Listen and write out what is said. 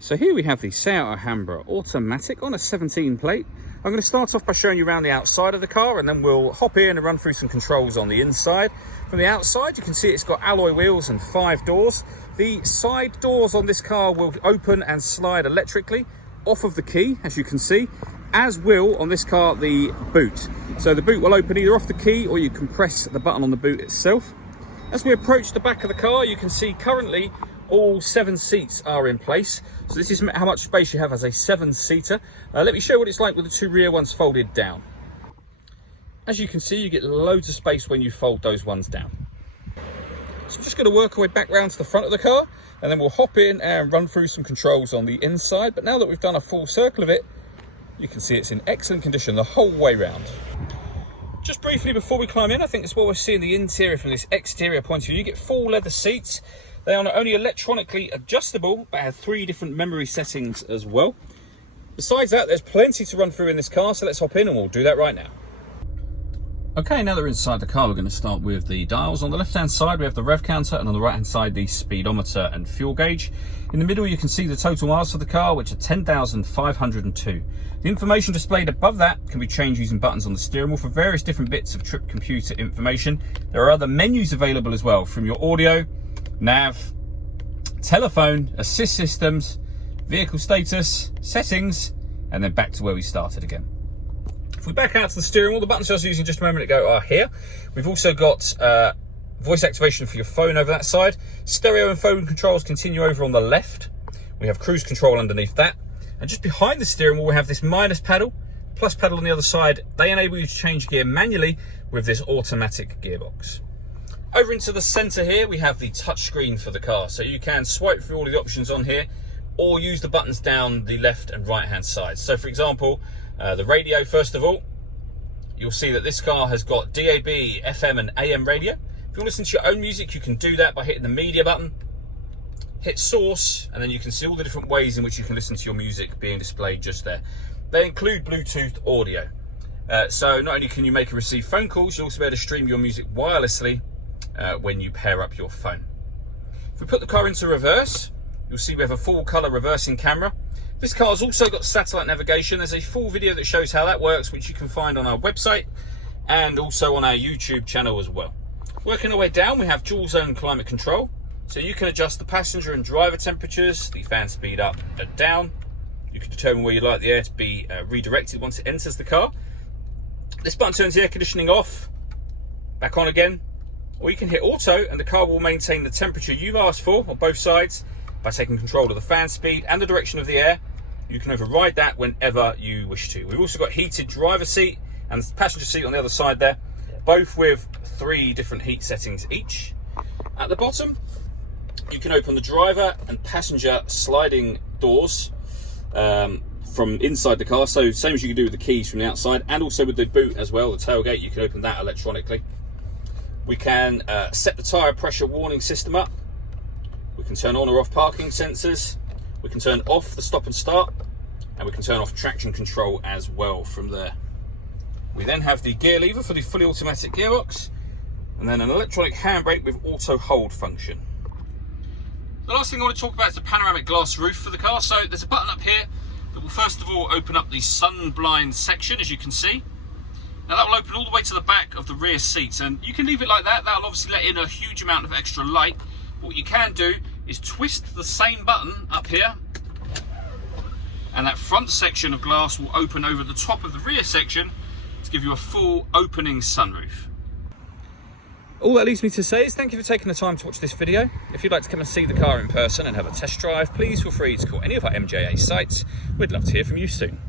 So here we have the SUY Alhambra automatic on a 17 plate. I'm going to start off by showing you around the outside of the car, and then we'll hop in and run through some controls on the inside. From the outside, you can see it's got alloy wheels and 5 doors. The side doors on this car will open and slide electrically off of the key, as you can see, as will on this car the boot. So the boot will open either off the key or you can press the button on the boot itself. As we approach the back of the car, you can see currently all 7 seats are in place. So this is how much space you have as a 7-seater. Let me show you what it's like with the 2 rear ones folded down. As you can see, you get loads of space when you fold those ones down. So I'm just going to work our way back round to the front of the car, and then we'll hop in and run through some controls on the inside. But now that we've done a full circle of it, you can see it's in excellent condition the whole way round. Just briefly before we climb in, I think that's what we're seeing the interior from this exterior point of view. You get full leather seats. They are not only electronically adjustable, but have 3 different memory settings as well. Besides that, there's plenty to run through in this car, so let's hop in and we'll do that right now. Okay, now that we're inside the car, we're going to start with the dials. On the left-hand side, we have the rev counter, and on the right-hand side, the speedometer and fuel gauge. In the middle, you can see the total miles for the car, which are 10,502. The information displayed above that can be changed using buttons on the steering wheel for various different bits of trip computer information. There are other menus available as well, from your audio, nav, telephone, assist systems, vehicle status, settings, and then back to where we started again. If we back out to the steering wheel, the buttons I was using just a moment ago are here. We've also got voice activation for your phone over that side. Stereo and phone controls continue over on the left. We have cruise control underneath that. And just behind the steering wheel, we have this minus paddle, plus paddle on the other side. They enable you to change gear manually with this automatic gearbox. Over into the center here, we have the touch screen for the car. So you can swipe through all of the options on here, or use the buttons down the left and right hand side. So for example, the radio, first of all, you'll see that this car has got DAB, FM and AM radio. If you want to listen to your own music, you can do that by hitting the media button, hit source, and then you can see all the different ways in which you can listen to your music being displayed just there. They include Bluetooth audio. So not only can you make and receive phone calls, you'll also be able to stream your music wirelessly when you pair up your phone. If we put the car into reverse, you'll see we have a full color reversing camera. This car's also got satellite navigation. There's a full video that shows how that works, which you can find on our website and also on our YouTube channel as well. Working our way down, we have dual zone climate control. So you can adjust the passenger and driver temperatures, the fan speed up and down. You can determine where you'd like the air to be redirected once it enters the car. This button turns the air conditioning off, back on again, or you can hit auto and the car will maintain the temperature you've asked for on both sides by taking control of the fan speed and the direction of the air. You can override that whenever you wish to. We've also got heated driver seat and passenger seat on the other side there, both with 3 different heat settings each. At the bottom, you can open the driver and passenger sliding doors from inside the car. So same as you can do with the keys from the outside, and also with the boot as well, the tailgate, you can open that electronically. We can set the tyre pressure warning system up. We can turn on or off parking sensors. We can turn off the stop and start, and we can turn off traction control as well from there. We then have the gear lever for the fully automatic gearbox, and then an electronic handbrake with auto hold function. The last thing I want to talk about is the panoramic glass roof for the car. So there's a button up here that will first of all open up the sun blind section, as you can see. Now that will open all the way to the back of the rear seats, and you can leave it like that. That'll obviously let in a huge amount of extra light. What you can do is twist the same button up here, and that front section of glass will open over the top of the rear section to give you a full opening sunroof. All that leaves me to say is thank you for taking the time to watch this video. If you'd like to come and see the car in person and have a test drive, please feel free to call any of our MJA sites. We'd love to hear from you soon.